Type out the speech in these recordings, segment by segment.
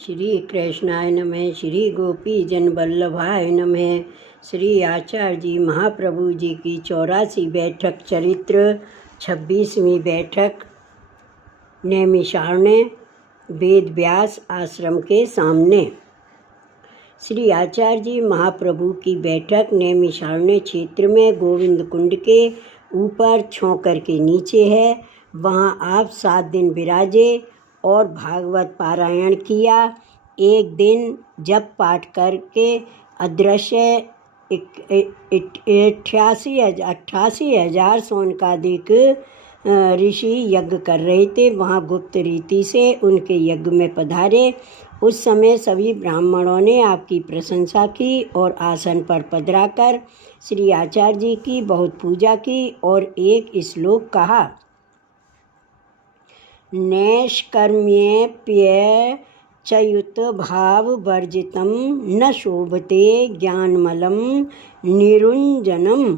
श्री कृष्णाय नमः। श्री गोपी जन वल्लभाय नमः। श्री आचार्य जी महाप्रभु जी की 84 बैठक चरित्र 26वीं बैठक नैमिषारण्य वेद व्यास आश्रम के सामने। श्री आचार्य जी महाप्रभु की बैठक नैमिषारण्य क्षेत्र में गोविंद कुंड के ऊपर छोंकर के नीचे है। वहाँ आप 7 दिन विराजे और भागवत पारायण किया। एक दिन जप पाठ करके अदृश्य 88,000 सोनकादिक ऋषि यज्ञ कर रहे थे। वहाँ गुप्त रीति से उनके यज्ञ में पधारे। उस समय सभी ब्राह्मणों ने आपकी प्रशंसा की और आसन पर पधराकर श्री आचार्य जी की बहुत पूजा की और एक श्लोक कहा। नैष्कर्म्यप्य चयुत भाव वर्जितम न शोभते ज्ञानमलम निरुंजनम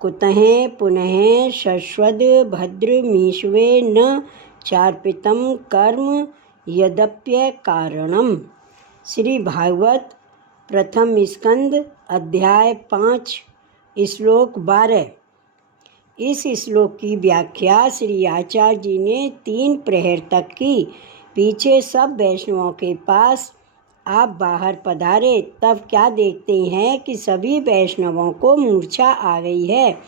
कुतः पुनः शश्वद भद्र मीश्वे न चार्पितम कर्म यद्यप्य कारणम। श्री भागवत प्रथम स्कंद अध्याय 5 श्लोक 12। इस श्लोक की व्याख्या श्री आचार्य जी ने 3 प्रहर तक की। पीछे सब वैष्णवों के पास आप बाहर पधारे तब क्या देखते हैं कि सभी वैष्णवों को मूर्छा आ गई है।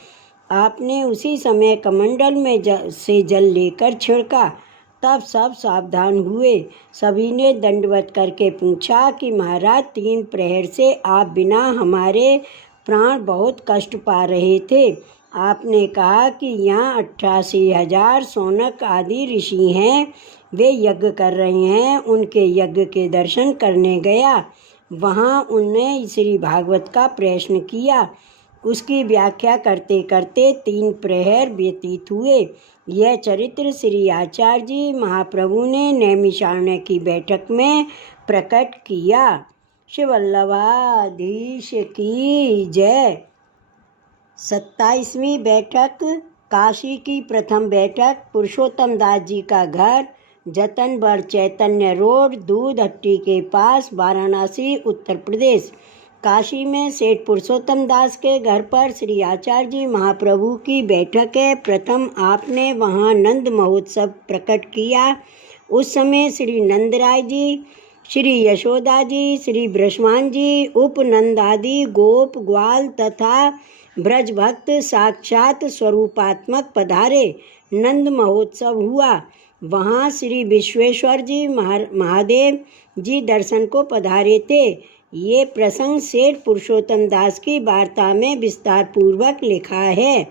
आपने उसी समय कमंडल में से जल लेकर छिड़का। तब सब सावधान हुए। सभी ने दंडवत करके पूछा कि महाराज 3 प्रहर से आप बिना हमारे प्राण बहुत कष्ट पा रहे थे। आपने कहा कि यहाँ 88,000 सौनक आदि ऋषि हैं, वे यज्ञ कर रहे हैं। उनके यज्ञ के दर्शन करने गया। वहाँ उनने श्री भागवत का प्रश्न किया। उसकी व्याख्या करते करते 3 प्रहर व्यतीत हुए। यह चरित्र श्री आचार्य जी महाप्रभु ने नैमिषारण्य की बैठक में प्रकट किया। श्री वल्लभाधीश की जय। 27वीं बैठक काशी की प्रथम बैठक पुरुषोत्तम दास जी का घर जतनगढ़ चैतन्य रोड दूध हट्टी के पास वाराणसी उत्तर प्रदेश। काशी में सेठ पुरुषोत्तम दास के घर पर श्री आचार्य जी महाप्रभु की बैठक है। प्रथम आपने वहाँ नंद महोत्सव प्रकट किया। उस समय श्री नंदराय जी, श्री यशोदा जी, श्री ब्रह्मन जी, उपनंद आदि गोप ग्वाल तथा ब्रज भक्त साक्षात स्वरूपात्मक पधारे। नंद महोत्सव हुआ। वहाँ श्री विश्वेश्वर जी महादेव जी दर्शन को पधारे थे। ये प्रसंग सेठ पुरुषोत्तम दास की वार्ता में विस्तार पूर्वक लिखा है।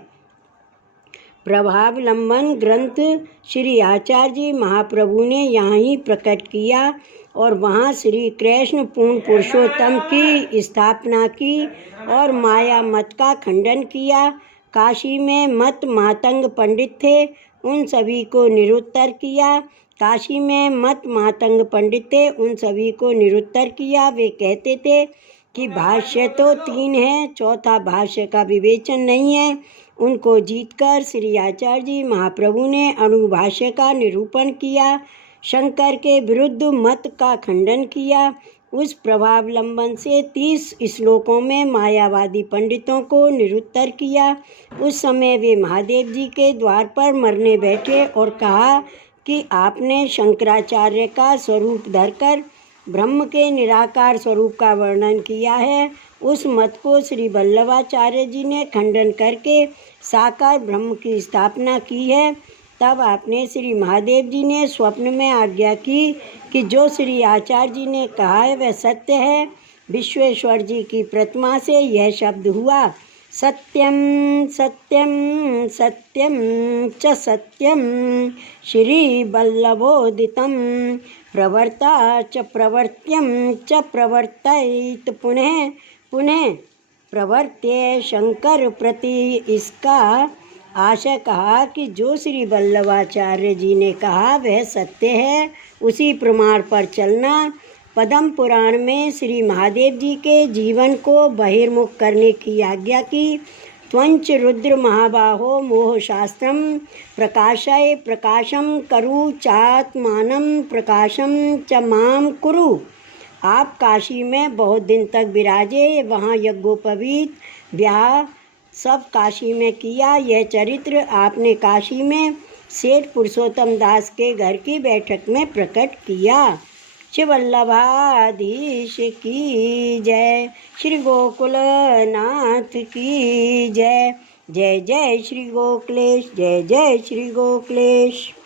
प्रभावलंबन ग्रंथ श्री आचार्य जी महाप्रभु ने यहाँ ही प्रकट किया और वहाँ श्री कृष्ण पूर्ण पुरुषोत्तम की स्थापना की और माया मत का खंडन किया। काशी में मत मातंग पंडित थे, उन सभी को निरुत्तर किया। काशी में मत मातंग पंडित थे, उन सभी को निरुत्तर किया। वे कहते थे कि भाष्य तो 3 है, चौथा भाष्य का विवेचन नहीं है। उनको जीतकर श्री आचार्य जी महाप्रभु ने अनुभाष्य का निरूपण किया, शंकर के विरुद्ध मत का खंडन किया। उस प्रभावलंबन से 30 श्लोकों में मायावादी पंडितों को निरुत्तर किया। उस समय वे महादेव जी के द्वार पर मरने बैठे और कहा कि आपने शंकराचार्य का स्वरूप धरकर ब्रह्म के निराकार स्वरूप का वर्णन किया है। उस मत को श्री वल्लभाचार्य जी ने खंडन करके साकार ब्रह्म की स्थापना की है। तब आपने श्री महादेव जी ने स्वप्न में आज्ञा की कि जो श्री आचार्य जी ने कहा है वह सत्य है। विश्वेश्वर जी की प्रतिमा से यह शब्द हुआ, सत्यम सत्यम सत्यम च सत्यम श्री वल्लभोदितम प्रवर्ता च प्रवर्त्यम च प्रवर्तयित पुनः पुनः प्रवर्त्य शंकर प्रति। इसका आशय कहा कि जो श्री वल्लभाचार्य जी ने कहा वह सत्य है, उसी प्रमाण पर चलना। पद्म पुराण में श्री महादेव जी के जीवन को बहिर्मुख करने की आज्ञा की। त्वंच रुद्र महाबाहो मोहशास्त्रम प्रकाशय प्रकाशम करु चात्मानं प्रकाशम च माम कुरु। आप काशी में बहुत दिन तक विराजे, वहाँ यज्ञोपवीत ब्याह सब काशी में किया। यह चरित्र आपने काशी में सेठ पुरुषोत्तम दास के घर की बैठक में प्रकट किया। श्री वल्लभाधीश की जय, श्री गोकुलनाथ की जय। जय जय श्री गोकुलेश, जय जय श्री गोकुलेश।